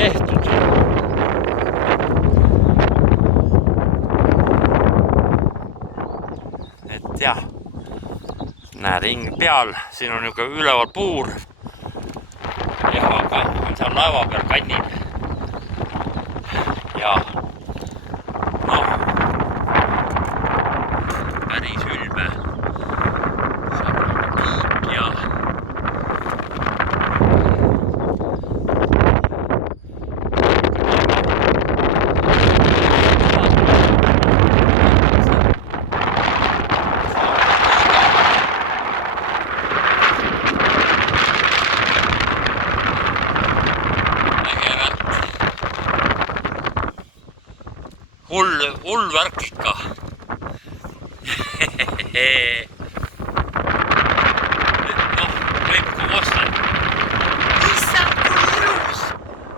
tehtud. Et jah, näe ring peal, siin on niuke üleval puur. Ja on seal laeva peal kannib. Ja noh, päris ülbe. Piik ja hull värk ikka. Noh, võib kui kosta. Issand, kui ilus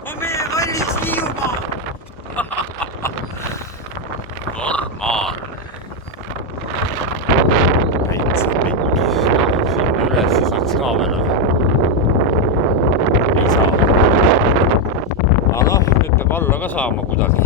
on meie kallis Hiiumaa. Normaalne. Täitsa pikis. Sinna üles saaks ka veel. Ei saa. Aga noh, nüüd peab alla ka saama kuidagi.